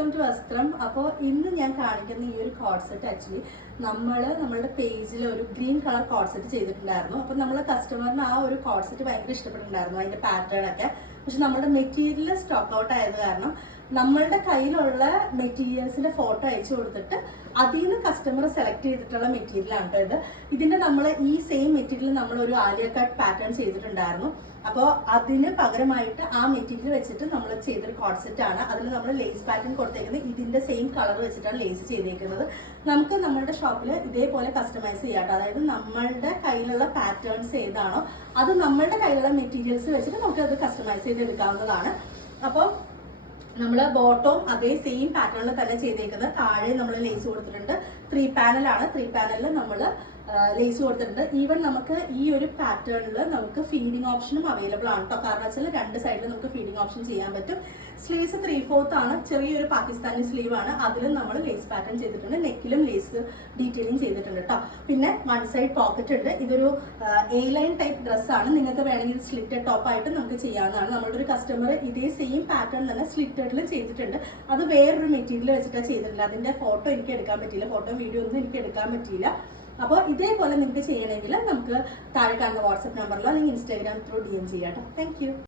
Welcome to വസ്ത്രം. അപ്പോൾ ഇന്ന് ഞാൻ കാണിക്കുന്ന ഈ ഒരു കോഡ് സെറ്റ് ആക്ച്വലി നമ്മളുടെ പേജിൽ ഒരു ഗ്രീൻ കളർ കോഡ് സെറ്റ് ചെയ്തിട്ടുണ്ടായിരുന്നു. അപ്പോൾ നമ്മളെ കസ്റ്റമറിന് ആ ഒരു കോഡ് സെറ്റ് ഭയങ്കര ഇഷ്ടപ്പെട്ടിട്ടുണ്ടായിരുന്നു, അതിന്റെ പാറ്റേൺ ഒക്കെ. പക്ഷെ നമ്മുടെ മെറ്റീരിയൽ സ്റ്റോക്ക് ഔട്ട് ആയത് കാരണം നമ്മളുടെ കയ്യിലുള്ള മെറ്റീരിയൽസിന്റെ ഫോട്ടോ അയച്ചു കൊടുത്തിട്ട് അതിൽ നിന്ന് കസ്റ്റമർ സെലക്ട് ചെയ്തിട്ടുള്ള മെറ്റീരിയൽ ആണ് ഇത്. ഇതിന്റെ നമ്മൾ ഈ സെയിം മെറ്റീരിയൽ നമ്മൾ ഒരു ആലിയ കട്ട് പാറ്റേൺ ചെയ്തിട്ടുണ്ടായിരുന്നു. അപ്പോൾ അതിന് പകരമായിട്ട് ആ മെറ്റീരിയൽ വെച്ചിട്ട് നമ്മൾ ചെയ്തൊരു കോഡ് സെറ്റ് ആണ്. അതിൽ നമ്മൾ ലേസ് പാറ്റേൺ കൊടുത്തേക്കുന്നത് ഇതിന്റെ സെയിം കളർ വെച്ചിട്ടാണ് ലേസ് ചെയ്തേക്കുന്നത്. നമുക്ക് നമ്മളുടെ ഷോപ്പിൽ ഇതേപോലെ കസ്റ്റമൈസ് ചെയ്യാട്ടോ. അതായത് നമ്മളുടെ കയ്യിലുള്ള പാറ്റേൺസ് ഏതാണോ അത് നമ്മളുടെ കയ്യിലുള്ള മെറ്റീരിയൽസ് വെച്ചിട്ട് നമുക്ക് അത് കസ്റ്റമൈസ് ചെയ്തെടുക്കാവുന്നതാണ്. അപ്പോൾ നമ്മൾ ബോട്ടവും അതേ സെയിം പാറ്റേണിൽ തന്നെ ചെയ്തേക്കുന്നത്. താഴെ നമ്മൾ ലേസ് കൊടുത്തിട്ടുണ്ട്. 3 പാനലാണ്. 3 പാനലിൽ നമ്മൾ ലേസ് കൊടുത്തിട്ടുണ്ട്. ഈവൻ നമുക്ക് ഈ ഒരു പാറ്റേണിൽ നമുക്ക് ഫീഡിങ് ഓപ്ഷനും അവൈലബിൾ ആണ് കേട്ടോ. കാരണം വെച്ചാൽ 2 സൈഡിൽ നമുക്ക് ഫീഡിങ് ഓപ്ഷൻ ചെയ്യാൻ പറ്റും. സ്ലീവ്സ് 3/4 ആണ്. ചെറിയൊരു പാകിസ്ഥാനി സ്ലീവ് ആണ്. അതിലും നമ്മൾ ലേസ് പാറ്റേൺ ചെയ്തിട്ടുണ്ട്. നെക്കിലും ലേസ് ഡീറ്റെയിലിംഗ് ചെയ്തിട്ടുണ്ട് കേട്ടോ. പിന്നെ 1 സൈഡ് പോക്കറ്റ് ഉണ്ട്. ഇതൊരു എ ലൈൻ ടൈപ്പ് ഡ്രസ്സാണ്. നിങ്ങൾക്ക് വേണമെങ്കിൽ സ്ലിറ്റഡ് ടോപ്പായിട്ട് നമുക്ക് ചെയ്യാവുന്നതാണ്. നമ്മളുടെ ഒരു കസ്റ്റമർ ഇതേ സെയിം പാറ്റേൺ തന്നെ സ്ലിറ്റഡിലും ചെയ്തിട്ടുണ്ട്. അത് വേറൊരു മെറ്റീരിയൽ വെച്ചിട്ടാണ് ചെയ്തിട്ടില്ല. അതിന്റെ ഫോട്ടോ എനിക്ക് എടുക്കാൻ പറ്റിയില്ല. ഫോട്ടോ വീഡിയോ ഒന്നും എനിക്ക് എടുക്കാൻ പറ്റിയില്ല. അപ്പോൾ ഇതേപോലെ നിങ്ങൾക്ക് ചെയ്യണമെങ്കിൽ നമുക്ക് താഴെ കാണുന്ന വാട്സ്ആപ്പ് നമ്പറിലോ അല്ലെങ്കിൽ ഇൻസ്റ്റാഗ്രാം ത്രൂ DM ചെയ്യാം കേട്ടോ. Thank you.